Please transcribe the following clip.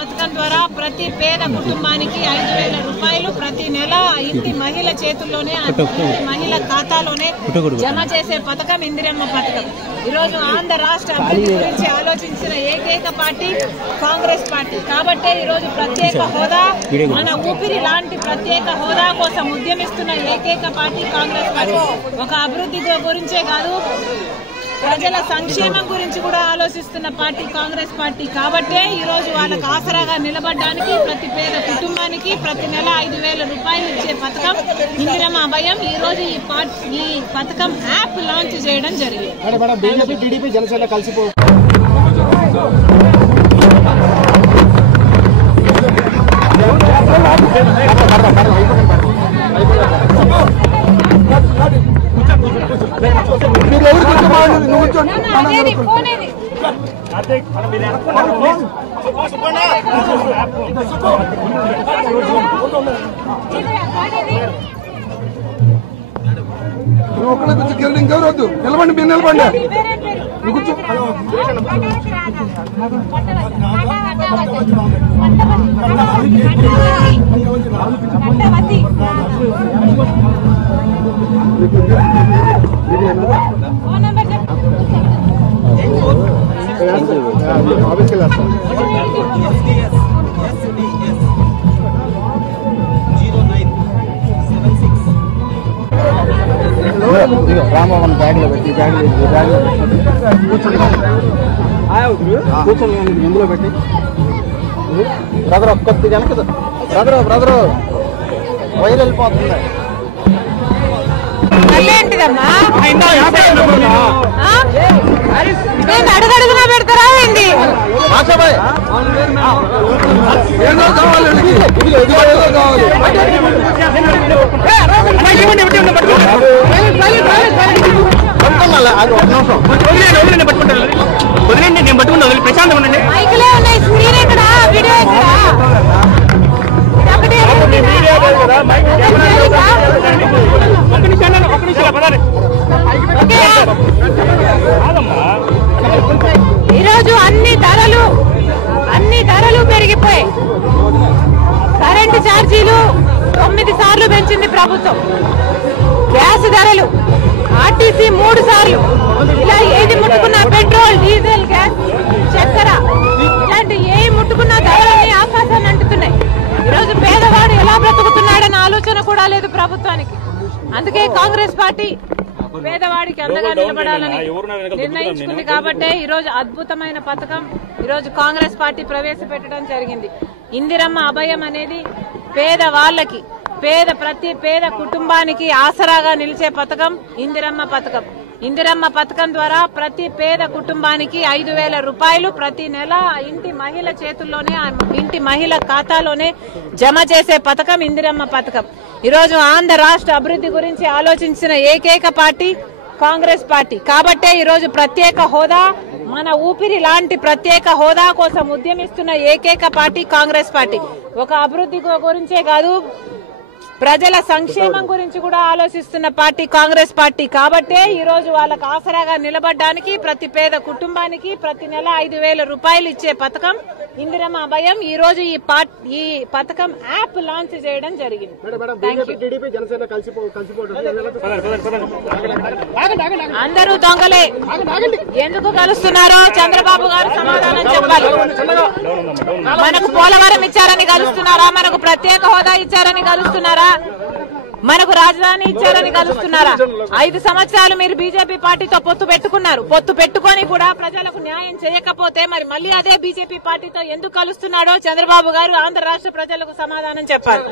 పథకం ద్వారా ప్రతి పేద కుటుంబానికి 5,000 రూపాయలు ప్రతి నెల ఇంటి మహిళ చేతుల్లోనే మహిళ ఖాతాలోనే జమ చేసే పథకం ఇందిరమ్మ పథకం. ఈరోజు ఆంధ్ర రాష్ట్ర అభివృద్ధి గురించి ఆలోచించిన ఏకైక పార్టీ కాంగ్రెస్ పార్టీ. కాబట్టే ఈరోజు ప్రత్యేక హోదా, మన ఊపిరి లాంటి ప్రత్యేక హోదా కోసం ఉద్యమిస్తున్న ఏకైక పార్టీ కాంగ్రెస్ పార్టీ. ఒక అభివృద్ధి గురించే కాదు, ప్రజల సంక్షేమం గురించి కూడా ఆలోచిస్తున్న పార్టీ కాంగ్రెస్ పార్టీ. కాబట్టే ఈరోజు వాళ్ళకు ఆసరాగా నిలబడడానికి ప్రతి పేద కుటుంబానికి ప్రతి నెల 5,000 రూపాయలు ఇచ్చే పథకం ఇందిరమ్మ అభయం. ఈ రోజు ఈ పథకం యాప్ లాంచ్ చేయడం జరిగింది. ఇంకెవరొద్దు, నిలబండి, మీరు నిలబండి. రామవన్ బ్యాగ్ లో పెట్టి కూర్చొని ఇందులో పెట్టి బ్రదర్ కొద్ది వెనక బ్రదర్ వైర్ వెళ్ళిపోతుంది. అడుగడుగునా పెడతారా ఏంటి? ఏదో కావాలి, ప్రశాంతం ఉండండి. ఈరోజు అన్ని ధరలు పెరిగిపోయాయి. కరెంటు ఛార్జీలు 9 సార్లు పెంచింది ప్రభుత్వం. గ్యాస్ ధరలు ఆర్టీసీ 3 సార్లు. ఇలా ఏది ముట్టుకున్నా పెట్రోల్, డీజిల్, గ్యాస్, చక్కెర ఇలాంటి ఏ ముట్టుకున్న ధరలన్నీ ఆకాశాన్ని అంటుతున్నాయి. ఈరోజు పేదవాడు ఎలా బ్రతుకుతున్నాడన్న ఆలోచన కూడా లేదు ప్రభుత్వానికి. అందుకే కాంగ్రెస్ పార్టీ పేదవాడికి అండగా నిలబడాలని నిర్ణయించుకుంది. కాబట్టే ఈరోజు అద్భుతమైన పథకం ఈరోజు కాంగ్రెస్ పార్టీ ప్రవేశపెట్టడం జరిగింది. ఇందిరమ్మ అభయం అనేది పేదవాళ్లకి, ప్రతి పేద కుటుంబానికి ఆసరాగా నిలిచే పథకం ఇందిరమ్మ పథకం. ఇందిరమ్మ పథకం ద్వారా ప్రతి పేద కుటుంబానికి 5,000 రూపాయలు ప్రతి నెల ఇంటి మహిళ చేతుల్లోనే ఇంటి మహిళ ఖాతాలోనే జమ చేసే పథకం ఇందిరమ్మ పథకం. ఈరోజు ఆంధ్ర రాష్ట్ర అభివృద్ధి గురించి ఆలోచించిన ఏకైక పార్టీ కాంగ్రెస్ పార్టీ. కాబట్టే ఈరోజు ప్రత్యేక హోదా, మన ఊపిరి లాంటి ప్రత్యేక హోదా కోసం ఉద్యమిస్తున్న ఏకైక పార్టీ కాంగ్రెస్ పార్టీ. ఒక అభివృద్ధి గురించే కాదు, ప్రజల సంక్షేమం గురించి కూడా ఆలోచిస్తున్న పార్టీ కాంగ్రెస్ పార్టీ. కాబట్టే ఈరోజు వాళ్ళకు ఆసరాగా నిలబడడానికి ప్రతి పేద కుటుంబానికి ప్రతి నెల 5,000 రూపాయలు ఇచ్చే పథకం ఇందిరమ్మ అభయం. ఈ రోజు ఈ పథకం యాప్ లాంచ్ చేయడం జరిగింది. అందరూ దొంగలే, ఎందుకు కలుస్తున్నారో చంద్రబాబు గారు సమాధానం చెప్పాలి. మనకు పోలవరం ఇచ్చారని కలుస్తున్నారా? మనకు ప్రత్యేక హోదా ఇచ్చారని కలుస్తున్నారా? మనకు రాజధాని ఇచ్చారని కలుస్తున్నారా? 5 సంవత్సరాలు మీరు బీజేపీ పార్టీతో పొత్తు పెట్టుకున్నారు. పొత్తు పెట్టుకొని కూడా ప్రజలకు న్యాయం చేయకపోతే మరి మళ్ళీ అదే బీజేపీ పార్టీతో ఎందుకు కలుస్తున్నాడో చంద్రబాబు గారు ఆంధ్ర రాష్ట్ర ప్రజలకు సమాధానం చెప్పాలి.